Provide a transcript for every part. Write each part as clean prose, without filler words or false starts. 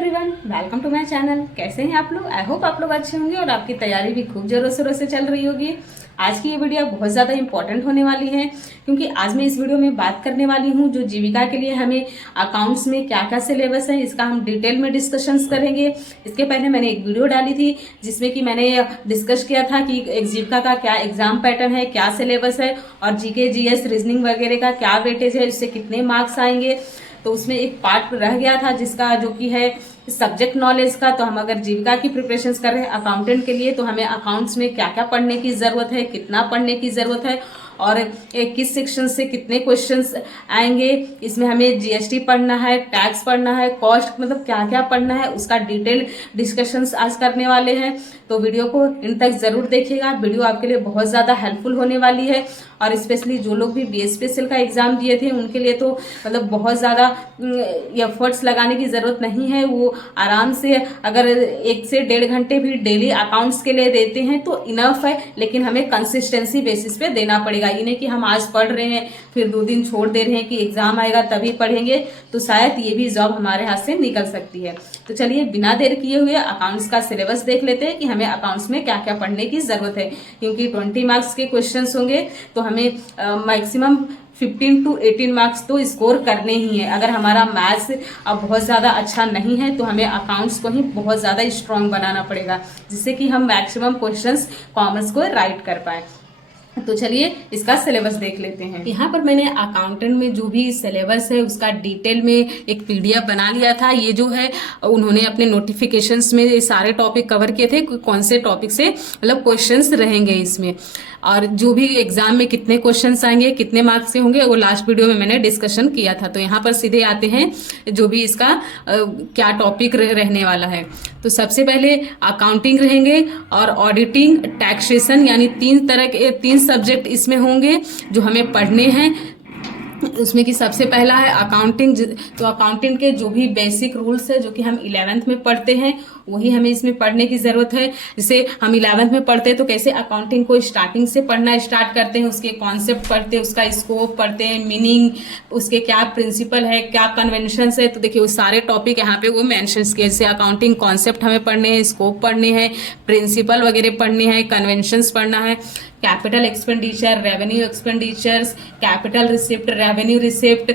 Everyone, welcome to my channel. कैसे हैं आप लोग? आई होप आप लोग अच्छे होंगे और आपकी तैयारी भी खूब जोरों शोरों से चल रही होगी। आज की ये वीडियो बहुत ज़्यादा इंपॉर्टेंट होने वाली है, क्योंकि आज मैं इस वीडियो में बात करने वाली हूँ जो जीविका के लिए हमें अकाउंट्स में क्या क्या सिलेबस है, इसका हम डिटेल में डिस्कशंस करेंगे। इसके पहले मैंने एक वीडियो डाली थी जिसमें कि मैंने डिस्कस किया था कि जीविका का क्या एग्जाम पैटर्न है, क्या सिलेबस है और जीके जीएस रीजनिंग वगैरह का क्या वेटेज है, इससे कितने मार्क्स आएंगे। तो उसमें एक पार्ट रह गया था जिसका जो कि है सब्जेक्ट नॉलेज का। तो हम अगर जीविका की प्रिपरेशंस कर रहे हैं अकाउंटेंट के लिए, तो हमें अकाउंट्स में क्या क्या पढ़ने की ज़रूरत है, कितना पढ़ने की ज़रूरत है और किस सेक्शन से कितने क्वेश्चंस आएंगे। इसमें हमें जीएसटी पढ़ना है, टैक्स पढ़ना है, कॉस्ट, मतलब क्या क्या पढ़ना है उसका डिटेल डिस्कशंस आज करने वाले हैं। तो वीडियो को इन तक ज़रूर देखिएगा, वीडियो आपके लिए बहुत ज़्यादा हेल्पफुल होने वाली है। और स्पेशली जो लोग भी बीएसपीएसएल का एग्ज़ाम दिए थे उनके लिए तो मतलब बहुत ज़्यादा एफर्ट्स लगाने की ज़रूरत नहीं है। वो आराम से अगर 1 से 1.5 घंटे भी डेली अकाउंट्स के लिए देते हैं तो इनफ है, लेकिन हमें कंसिस्टेंसी बेसिस पे देना पड़ेगा। ये नहीं कि हम आज पढ़ रहे हैं फिर 2 दिन छोड़ दे रहे हैं कि एग्ज़ाम आएगा तभी पढ़ेंगे, तो शायद ये भी जॉब हमारे हाथ से निकल सकती है। तो चलिए बिना देर किए हुए अकाउंट्स का सिलेबस देख लेते हैं कि हमें अकाउंट्स में क्या क्या पढ़ने की ज़रूरत है। क्योंकि 20 मार्क्स के क्वेश्चंस होंगे तो हमें मैक्सिमम 15 to 18 मार्क्स तो स्कोर करने ही है। अगर हमारा मैथ्स अब बहुत ज़्यादा अच्छा नहीं है तो हमें अकाउंट्स को ही बहुत ज़्यादा स्ट्रॉन्ग बनाना पड़ेगा, जिससे कि हम मैक्सिमम क्वेश्चंस कॉमर्स को राइट कर पाए। तो चलिए इसका सिलेबस देख लेते हैं। यहाँ पर मैंने अकाउंटेंट में जो भी सिलेबस है उसका डिटेल में एक पीडीएफ बना लिया था। ये जो है उन्होंने अपने नोटिफिकेशंस में ये सारे टॉपिक कवर किए थे, कौन से टॉपिक से मतलब क्वेश्चंस रहेंगे इसमें, और जो भी एग्जाम में कितने क्वेश्चंस आएंगे, कितने मार्क्स से होंगे, वो लास्ट वीडियो में मैंने डिस्कशन किया था। तो यहाँ पर सीधे आते हैं जो भी इसका क्या टॉपिक रहने वाला है। तो सबसे पहले अकाउंटिंग रहेंगे और ऑडिटिंग, टैक्सेशन, यानी 3 सब्जेक्ट इसमें होंगे जो हमें पढ़ने हैं। उसमें कि सबसे पहला है अकाउंटिंग। तो अकाउंटिंग के जो भी बेसिक रूल्स है जो कि हम 11th में पढ़ते हैं वही हमें इसमें पढ़ने की ज़रूरत है। जैसे हम 11th में पढ़ते हैं तो कैसे अकाउंटिंग को स्टार्टिंग से पढ़ना स्टार्ट करते हैं, उसके कॉन्सेप्ट पढ़ते हैं, उसका स्कोप पढ़ते हैं, मीनिंग, उसके क्या प्रिंसिपल है, क्या कन्वेंशंस है। तो देखिए वो सारे टॉपिक यहाँ पे वो मेंशंस किए। जैसे अकाउंटिंग कॉन्सेप्ट हमें पढ़ने हैं, स्कोप पढ़ने हैं, प्रिंसिपल वगैरह पढ़ने हैं, कन्वेंशंस पढ़ना है, capital expenditure, revenue expenditures, capital receipt, revenue receipt,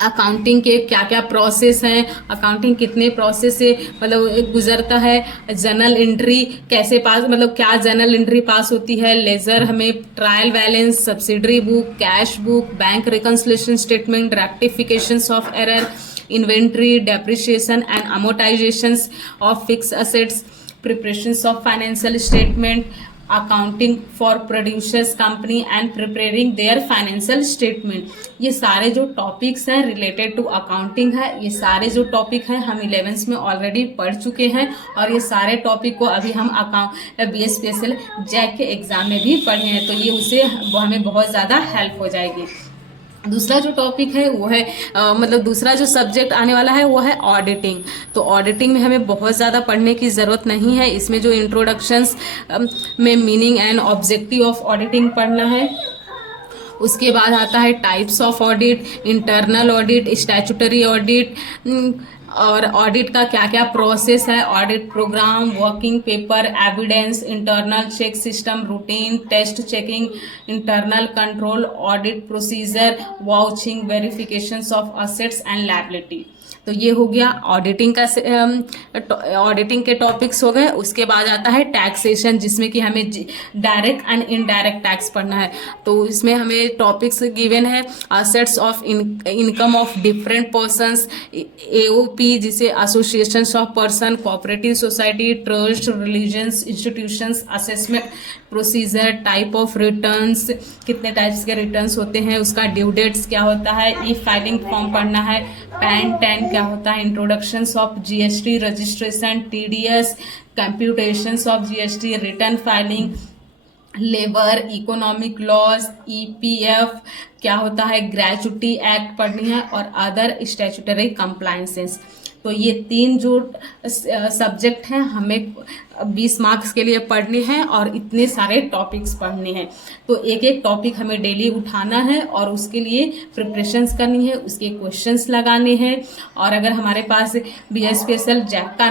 accounting के क्या क्या प्रोसेस हैं, अकाउंटिंग कितने प्रोसेस से मतलब गुजरता है, जर्नल एंट्री कैसे पास, मतलब क्या जर्नल एंट्री पास होती है, लेजर, हमें trial balance, subsidiary book, cash book, bank reconciliation statement, rectifications of error, inventory, depreciation and amortizations of fix assets, preparations of financial statement, accounting for producers company and preparing their financial statement. ये सारे जो topics हैं related to accounting है, ये सारे जो topic हैं हम 11th में ऑलरेडी पढ़ चुके हैं और ये सारे टॉपिक को अभी हम बीएसपीएसएल जैक के एग्जाम में भी पढ़े हैं। तो ये उससे हमें बहुत ज़्यादा हेल्प हो जाएगी। दूसरा जो टॉपिक है वो है मतलब दूसरा जो सब्जेक्ट आने वाला है वो है ऑडिटिंग। तो ऑडिटिंग में हमें बहुत ज़्यादा पढ़ने की ज़रूरत नहीं है। इसमें जो इंट्रोडक्शंस में meaning and objective of auditing पढ़ना है। उसके बाद आता है types of audit, internal audit, statutory audit, और ऑडिट का क्या क्या प्रोसेस है, audit programme, working paper, evidence, internal check system, routine, test checking, internal control, audit procedure, vouching, verifications of assets and liability. तो ये हो गया ऑडिटिंग का, ऑडिटिंग के टॉपिक्स हो गए। उसके बाद आता है टैक्सेशन, जिसमें कि हमें डायरेक्ट एंड इनडायरेक्ट टैक्स पढ़ना है। तो इसमें हमें टॉपिक्स गिवन है, assets of income of different persons, AOP जिसे associations of person, cooperative society, trust, religious institutions, assessment procedure, type of returns, कितने टाइप्स के रिटर्न्स होते हैं, उसका ड्यू डेट्स क्या होता है, ई फाइलिंग फॉर्म पढ़ना है, पैन 10 क्या होता है, introductions of GST, registration, TDS, computations of GST, return filing, labour, economic laws, EPF क्या होता है, ग्रेजुटी एक्ट पढ़नी है और अदर स्टैट्यूटरी कंप्लायंसेस। तो ये 3 जो सब्जेक्ट हैं हमें 20 मार्क्स के लिए पढ़ने हैं और इतने सारे टॉपिक्स पढ़ने हैं। तो एक एक टॉपिक हमें डेली उठाना है और उसके लिए प्रिपरेशंस करनी है, उसके क्वेश्चंस लगाने हैं। और अगर हमारे पास BI स्पेशल जैक का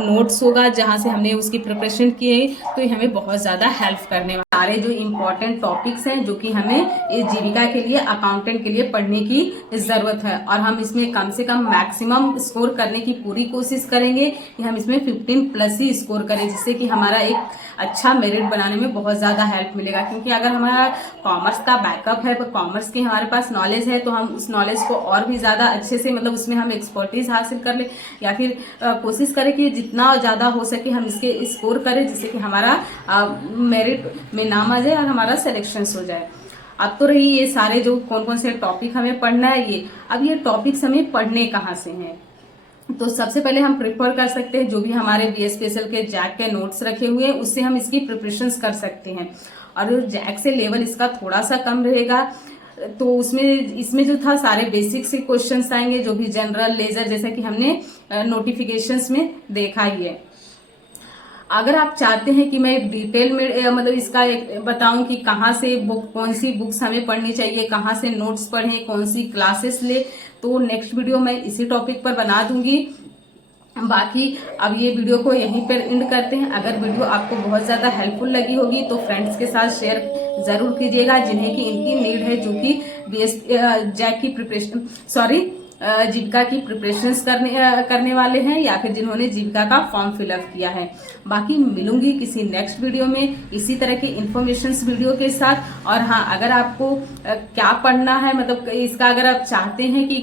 नोट्स होगा जहाँ से हमने उसकी प्रिपरेशन की है, तो ये हमें बहुत ज़्यादा हेल्प करने वाला। सारे जो इम्पोर्टेंट टॉपिक्स हैं जो कि हमें इस जीविका के लिए, अकाउंटेंट के लिए पढ़ने की ज़रूरत है, और हम इसमें कम से कम मैक्सिमम स्कोर करने की पूरी कोशिश करेंगे कि हम इसमें 15+ ही स्कोर करें, जिससे कि हमारा एक अच्छा मेरिट बनाने में बहुत ज़्यादा हेल्प मिलेगा। क्योंकि अगर हमारा कॉमर्स का बैकअप है, कॉमर्स की हमारे पास नॉलेज है, तो हम उस नॉलेज को और भी ज़्यादा अच्छे से, मतलब उसमें हम एक्सपर्टीज हासिल कर ले, या फिर कोशिश करें कि जितना ज़्यादा हो सके हम इसके स्कोर करें, जिससे कि हमारा मेरिट में नाम आ जाए और हमारा सिलेक्शन हो जाए। अब तो रही ये सारे जो कौन कौन से टॉपिक हमें पढ़ना है, अब ये टॉपिक्स हमें पढ़ने कहाँ से हैं। तो सबसे पहले हम प्रिफर कर सकते हैं जो भी हमारे BI स्पेशल के जैक के नोट्स रखे हुए हैं, उससे हम इसकी प्रिपरेशंस कर सकते हैं। और जैक से लेवल इसका थोड़ा सा कम रहेगा, तो इसमें जो था सारे बेसिक से क्वेश्चंस आएंगे, जो भी जनरल, लेजर, जैसा कि हमने नोटिफिकेशंस में देखा ही है। अगर आप चाहते हैं कि मैं डिटेल में मतलब इसका एक बताऊं कि कहाँ से कौन सी बुक्स हमें पढ़नी चाहिए, कहाँ से नोट्स पढ़ें, कौन सी क्लासेस ले, तो नेक्स्ट वीडियो मैं इसी टॉपिक पर बना दूंगी। बाकी अब ये वीडियो को यहीं पर एंड करते हैं। अगर वीडियो आपको बहुत ज़्यादा हेल्पफुल लगी होगी तो फ्रेंड्स के साथ शेयर ज़रूर कीजिएगा, जिन्हें कि इनकी नीड है, जो कि जैक की प्रिपरेशन जीविका की प्रिपरेशंस करने वाले हैं, या फिर जिन्होंने जीविका का फॉर्म फिलअप किया है। बाकी मिलूंगी किसी नेक्स्ट वीडियो में इसी तरह के इन्फॉर्मेशंस वीडियो के साथ। और हाँ, अगर आपको क्या पढ़ना है, मतलब इसका अगर आप चाहते हैं कि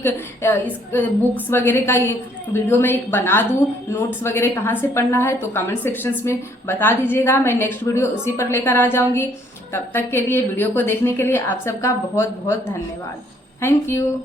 इस बुक्स वगैरह का ये वीडियो में एक बना दूं, नोट्स वगैरह कहाँ से पढ़ना है, तो कमेंट सेक्शंस में बता दीजिएगा। मैं नेक्स्ट वीडियो उसी पर लेकर आ जाऊंगी। तब तक के लिए, वीडियो को देखने के लिए आप सबका बहुत बहुत धन्यवाद। Thank you.